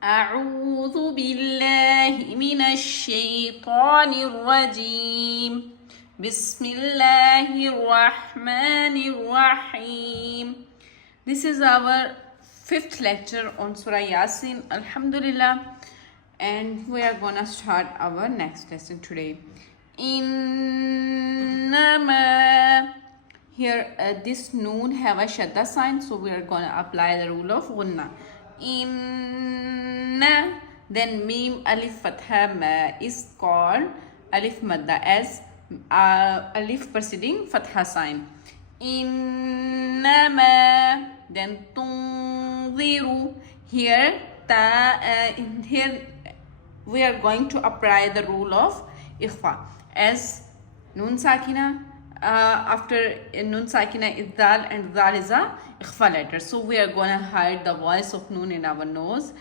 أعوذ بالله من الشيطان الرجيم بسم الله الرحمن الرحيم. This is our fifth lecture on Surah Yasin, Alhamdulillah, and we are gonna start our next lesson today. Innama. Here this noon have a shadda sign, so we are gonna apply the rule of gunna. Inna, then mim alif fatha ma is called alif madda as alif preceding fatha sign. Innama, then tunziru. Here here we are going to apply the rule of ikhfa as nun sakina. After nun sakina is dal, and dal is a ikhfa letter, so we are going to hide the voice of nun in our nose.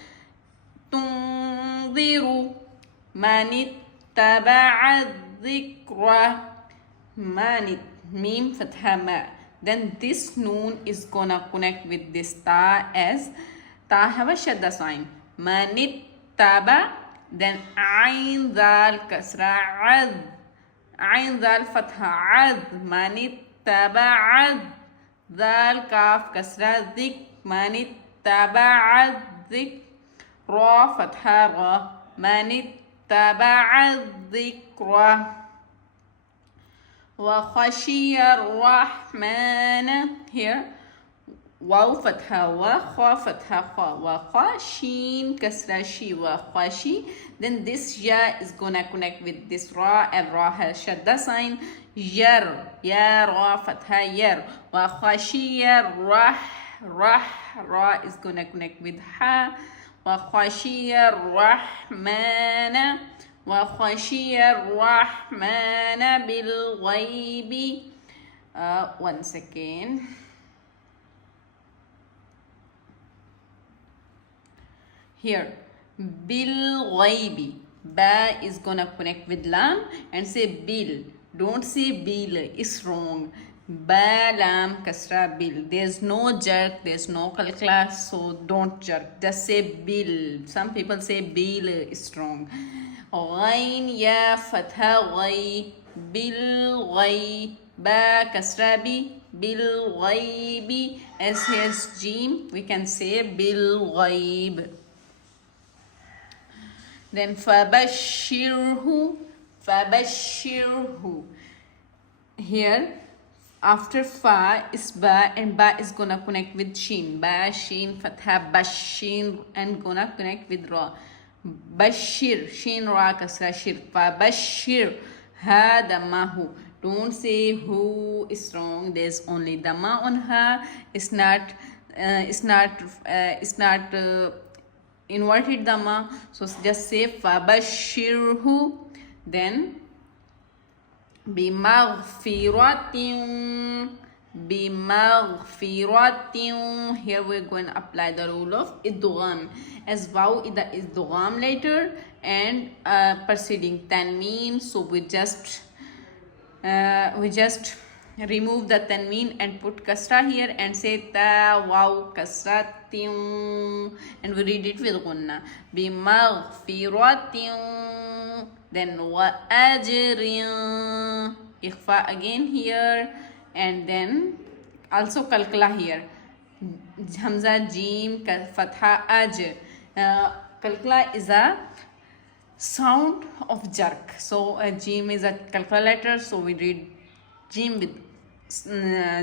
Tunziru manit taba'a dhikra, manit mim fatha ma, then this noon is gonna connect with this ta as ta have a shadda sign. Manit taba, then ain dal kasra ad, عين ذال فتحة عذ من اتبع ذال كاف كسرة ذك من اتبع الذك را فتحة را من اتبع الذكر وخشي الرحمن. Here واو فتحة وخا فتحة خا وخا شين كسرة شي وخشي. Then this ya is gonna connect with this ra, and ra has shadda sign. Yar, ya ra fatha yar. Wa khashiya rah, ra is gonna connect with ha. Wa khashiya rahmana, wa khashiya rahmana bil ghaibi. One second. Here bil ghaibi, ba is gonna connect with lam and say bil. Don't say bil, it's wrong. Ba lam kasra bil. There's no jerk, there's no kalkla, so don't jerk, just say bil. Some people say bil is wrong. Ghain ya fatha ghay, bil ghay, ba kasra bi, bil ghaibi. As here's jim, we can say bil ghaib. Then fabashirhu, fabashirhu. Here after fa is ba, and ba is gonna connect with shin. Ba shin fatha bashin, and gonna connect with ra. Bashir, shin ra kasra shir. Fabashir ha damahu. Don't say who is wrong. There's only dama on ha. It's not inverted dhamma, so just say fabashirhu. Then bimaghfiratin, bimaghfiratin. Here we're going to apply the rule of idgham, as waw is the idgham letter and preceding tanween, so we just remove the tanween and put kasra here and say ta waw kasratin, and we read it with gunna. Bimaghfiratin, then wa ajrin, ikhfa again here, and then also kalkala here. Hamza jim fatha aj. Kalkala is a sound of jerk, so jim is a kalkala letter, so we read jim with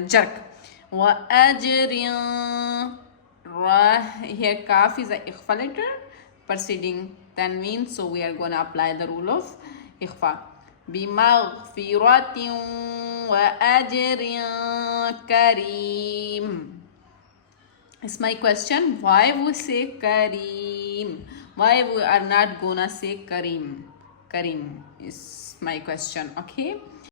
jerk. Wa ajrin ra. Here kaf is a ikhfa letter preceding tanween, so we are going to apply the rule of ikhfa. Bimaghfiratin wa ajrin kareem. It's my question, why we say kareem? Why we are not gonna say kareem? Kareem is my question. Okay.